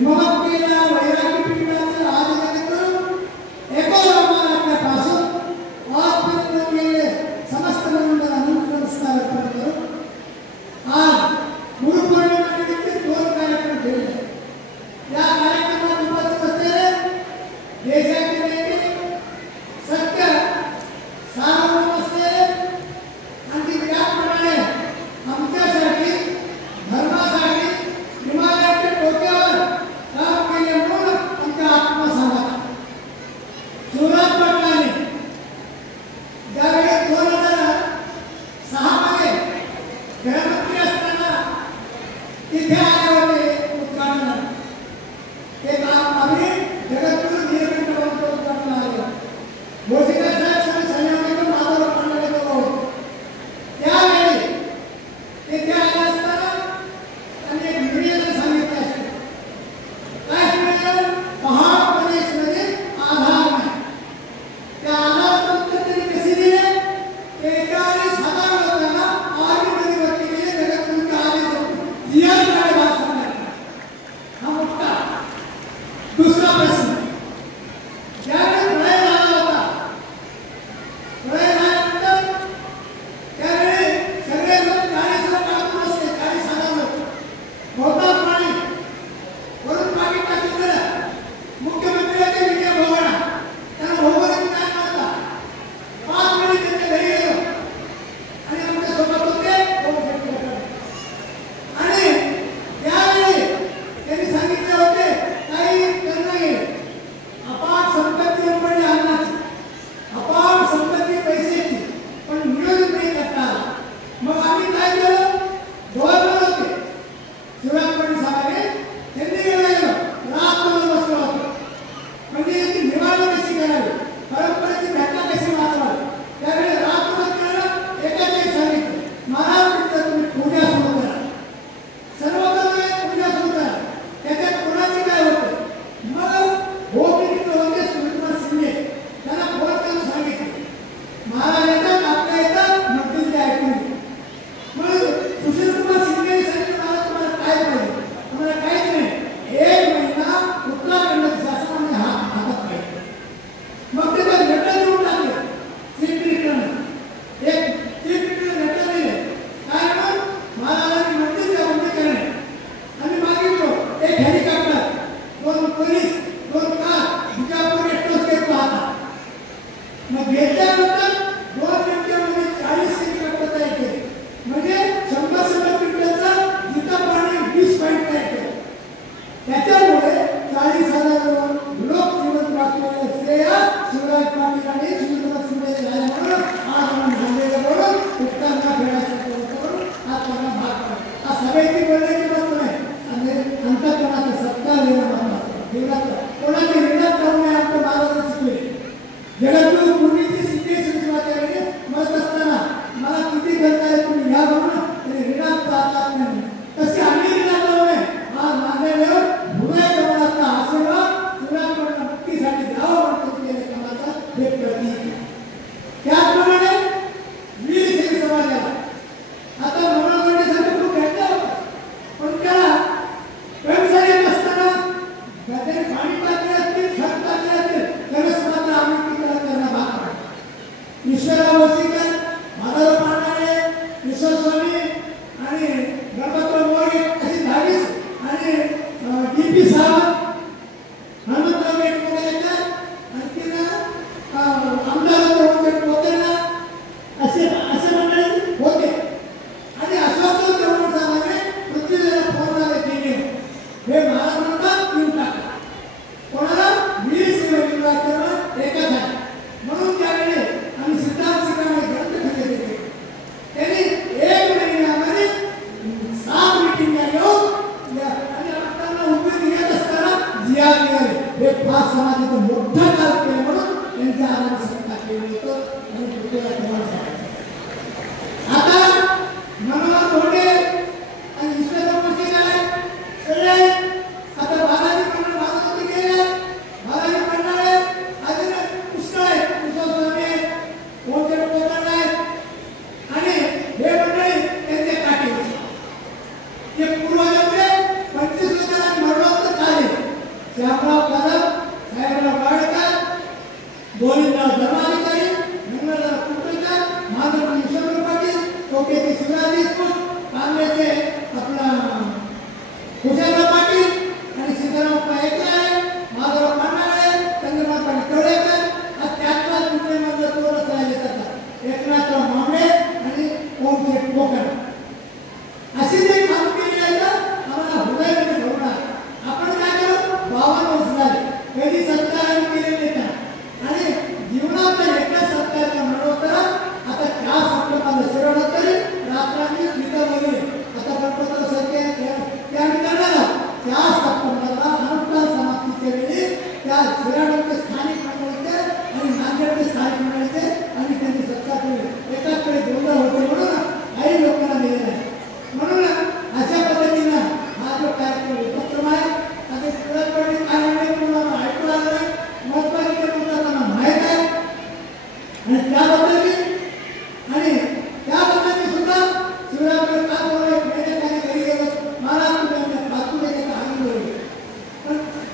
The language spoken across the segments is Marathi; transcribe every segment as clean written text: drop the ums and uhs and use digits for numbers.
हिमवत्तेला वैरागी पीठाचं आदिगत करून एको रोमानाट्यापासून आजपर्यंत गेले समस्त मंडळ अनंत नमस्कार अर्पण करून आज गुरुपौर्णिमेनिमित्त 2 कार्यक्रम ठेवले. या कार्यक्रमात उपस्थित असलेले देशाचे नेते सत्य सार्वभौम असलेले आणि त्याप्रमाणे आमच्यासाठी धर्मासाठी हिमालयाच्या टोक्यावर काम केले म्हणून आमच्या आत्मसामात शिवराज पाटलांनी ज्यावेळी 2006 मध्ये गृहमंत्री असताना तिथे आले होते उद्घाटनाला. ते काम आम्ही जगद्गुरू नीलकंठ उद्घाटन आले भोसले साहेब सैन्यामध्ये माधव पांडे होते. त्यावेळी तिथे आले असताना त्यांनी एक मीडियाला सांगितलं असतं काश्मीर पहाड प्रदेशमध्ये आधार नाही. त्या आधार त्यांनी कसे दिले ते 41,000 लोकांना आर्मीमध्ये भरती केले. जगद्गुरूंच्या आधी जियाकडे भाग सांगितला. हा मोठा दुसरा प्रश्न ज्यावेळी प्रलय झाला होता. प्रलय झाल्यानंतर त्यावेळी सगळे लोक 40 लोक आतून असते 40,000 लोक बहुतांश पाणी वरून पाणी टाकलं. मुख्यमंत्र्याचे विजय भोगणा त्यांना भोगवण्याचा काय नव्हता. 5 मिनिट त्यांच्या घरी गेलो आणि आमच्या सोबत होते आणि त्यावेळी त्यांनी सांगितले होते काही त्यांना अपार संपत्ती उमटली अन्नाची अपार संपत्ती पैशाची पण नियोजन नाही करता आलं. मग आम्ही काय केलं गव्हर्नर होते शिवराज पाटील साहेबांनी त्यांनी गेलो रातभर बसलो होतो म्हणजे याची निवारण कशी करावी परंपरेची घटना कशी वाचवावी. त्यावेळी रातभर केलं. एकाचे सांगितलं महाराज तुम्ही पूजा सुरू करा. सर्वप्रथम पूजा सुरू करा. त्याच्यात कोणाची काय होते. मग होते सुनीलकुमार शिंदे त्यांना फोन करून सांगितले महाराज येतात आपल्या येतात मग ते ऐकून घे. मग सुशीलकुमार शिंदे सांगितलं मला तुम्हाला काय पाहिजे. तुम्हाला काहीच नाही 1 महिना उत्तराखंड शासनाने हातात पाहिजे. मग त्याचा लेटर देऊन टाकले चीफ मिनिस्टरने. एक चीफ मिनिस्टर लेटर दिले काय म्हणून महाराजांनी मंदिर त्या बंदी करणे आम्ही मागितलो. एक helicopter 2 police 2 car Bijapur express घेतला होता. मग घेतल्यानंतर 2 मिनिटांमध्ये 40 हेलिकॉप्टर तयार केले. म्हणजे 100 मिनिटांचा जिथं पाणी 20 पॉईंट तयार केलं. त्याच्यामुळे 40,000 लोक जीवन वाचवले. श्रेय शिवराज पाटील आणि सुनीलकुमार शिंदे झाल्यामुळे आज आपण झालेलं बोलून उत्तरांना फेडायचं करून आज त्यांना भाग पडला. आज सगळ्यांची बोलण्याची बात नाही आणि अंतःकरणाचा सत्कार देणं महत्त्वाचं. कोणाची हिंमत करू नये आपल्या बाळाला शिकले. जगद्गुरू पूर्वीची सिद्धेश शिवाचार्याने म्हणत असताना मला किती करता येईल तुम्ही ह्या म्हणून तरी ऋणात जातात नाही. तसे आम्ही ऋणात जाऊ नये. आज नांदेडवर हृदय कमळाचा आशीर्वाद शिवराज मुक्तीसाठी द्यावा म्हणतो केले कमळाचा हे प्रतीक. त्याचप्रमाणे वीर शैव समाजाला आता मनोगंडीसाठी खूप भेटला होता पण त्याला कर्मचारी नसताना त्याने पाणी टाकले असतील खत टाकले असतील तरच मात्र आम्ही तिकडे त्यांना भाग पाडला. ईश्वरराव भोसीकर माधव पांढरे विश्वस्वामी आणि गणपतराव मोरे अशी 22 आणि डी.पी. सावंत हनुमंतराव वेटमुगलेकर आणखीन आमदार होते पोतेला असे मंडळी होते. आणि अशोकराव चव्हाण साहेबांनी पृथ्वीला फोन आले केले हे महाराज म्हणतात देऊन टाका. कोणाला वीर शिवराज एकच आहे म्हणून त्यावेळी आम्ही सिद्धार्थ सिंगाने ग्रंथ ठेवले होते. त्यांनी 1 महिन्यामध्ये 7 मिटिंगा घेऊन आणि आपल्याला उपयोग घेत असताना जिया हे 5 समाजाचं मोठं काम केलं म्हणून त्यांच्या आराम सत्कार केलं होतं आणि पृथ्वीला तुम्हाला आता मनोहर धोंडे आणि ईश्वरराव भोसीकर सगळे आता बालाजी मंडळ भागवत गेले. बालाजी मंडळ अजून पुष्कळ आहेत. विश्वस्वामी कोणते पोकळ आहेत आणि हे मंडळी त्यांचे काठी ते पूर्वजांचे 25 लोकांना मरवत आले.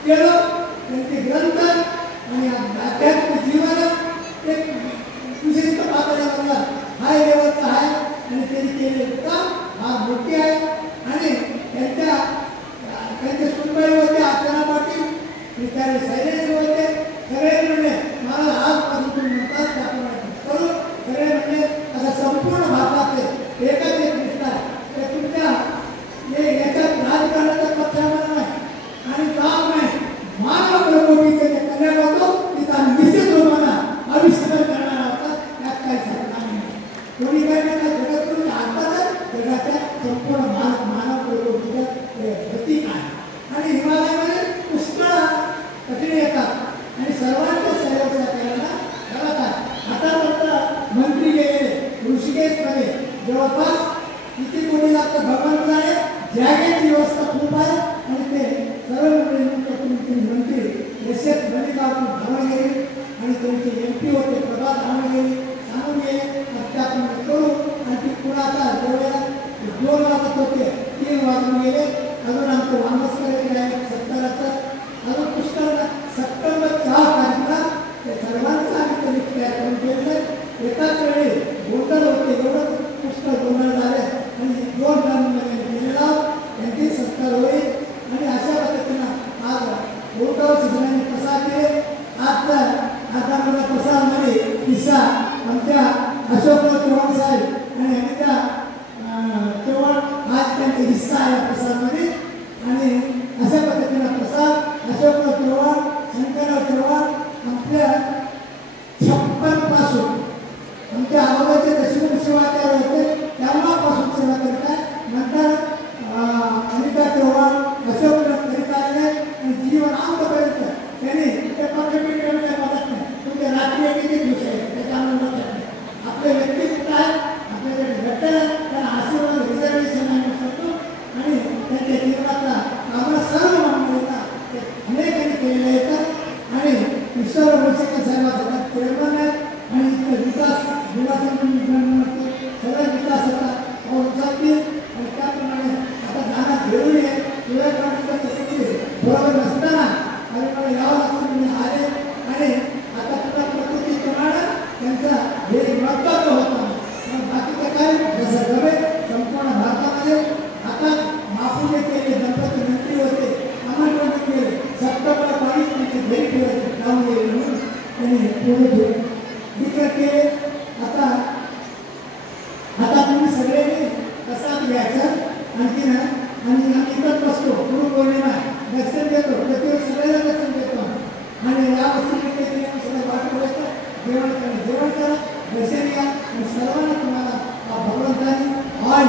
केलं. त्यांचे ग्रंथ आणि आध्यात्मिक जीवन एक विशिष्ट पातळीवरला हाय लेवलचा आहे आणि त्यांनी केलेले काम फार मोठे आहे. आणि त्यांचे सुनबाई होते अर्चना पाटील, विचारे शैलेश होते, सगळे म्हणजे मला आजपासून म्हणतात त्याप्रमाणे करू सगळे म्हणजे आता संपूर्ण भारतातले एकच एक दिसतात ते तुमच्या याच्यात राजकारणाचं पक्षावर नाही आणि काम नाही मानव प्रबोधीचे जे करण्यात होतो तिचा निश्चित लोकांना आविष्कार करणार होता. त्यात काही सरकार नाही. कोणी काय नाही जगतून आणतात जगाच्या संपूर्ण मानव प्रबोधीचं प्रतीक आहे. आणि हिमालयामध्ये पुष्कळ कठीण येतात आणि सर्वांच्या सहयोग करायला करत आहे. आता फक्त मंत्री गेलेले ऋषिकेशमध्ये जवळपास किती कोणी लागतं भगवान जाणे जागेची व्यवस्था खूप आहे आणि ते सर्व मंत्री एस एस मल्लिकार्जुन धावणगेरी आणि त्यांचे MP होते प्रभात धावणगेरी सांगून गेले त्याप्रमाणे करू. आणि ती पुण्याचा जवळ 2 वाजत होते 3 वाजून गेले. अजून आमचं वामस करायचे आहे 70चं अजून पुष्कळ सप्टेंबर 4 तारखेला ते सर्वांचं आम्ही त्यांनी तयार करून ठेवले. एकाच वेळी गोंधळ होते एवढं पुष्कळ गोंधळ झाले आणि 2 टर्ममध्ये केलेला त्यांची सत्कार होईल. आणि अशा पद्धतीनं आज गोंधळ शिक्षणाने प्रसार केले. आता मला प्रसारमध्ये किस्सा आमच्या अशोकराव चव्हाण साहेब आणि अनिता चव्हाण आज त्यांचा हिस्सा आहे प्रसारमध्ये. आणि अशा पद्धतीनं प्रसार अशोकराव चव्हाण शंकरराव चव्हाण आपल्या 56 पासून आमच्या आबाबाचे दशमुख शिवाचार्य होते तेव्हापासून सेवा करतात. नंतर अनिता चव्हाण अशोकराव करीत आले आणि जीवन अंतपर्यंत त्यांनी त्या पक्षपीठ करण्याच्या मदत नाही. तुमच्या राजकीय किती दिवस आहे त्याच्यामुळे आपले व्यक्तिगत आहे आपल्याकडे घट्ट त्यांना आशीर्वाद रिझर्वेशन आहे शकतो. आणि त्यांच्या जीवनाचा आम्हाला सर्व मानवांना ते अनेकांनी केलेले येतात आणि ईश्वर वर्षाच्या साहेबांना प्रेरणा आहेत. आणि इथं विकास सगळा विकास होता चालतील. आणि त्याप्रमाणे आता गाण्यात घेऊन ये बरोबर नसताना आणि मला यावं लागतं मी आले. आणि आता तुला प्रकृतीप्रमाणे त्यांचा हे महत्त्वाचं होतं. बाकीचं काय जसं गवे संपूर्ण भारतामध्ये आता माफूने केले दंपती मंत्री होते आम्हाला केले सप्टेंबर 22 त्यांचे घरी ठेवायचे लावून गेले म्हणून त्यांनी पूर्ण विचार केले. आता तुम्ही सगळ्यांनी प्रसाद घ्यायचा आणखी ना. आणि आम्ही इथं बसतो गुरुपौर्णिमा दर्शन देतो प्रतिवर्ष सगळ्याला दर्शन देतो. आणि यावर्षी सगळं वाटत जेवण करा दर्शन घ्या आणि सर्वांना तुम्हाला भगवंतानी ऑल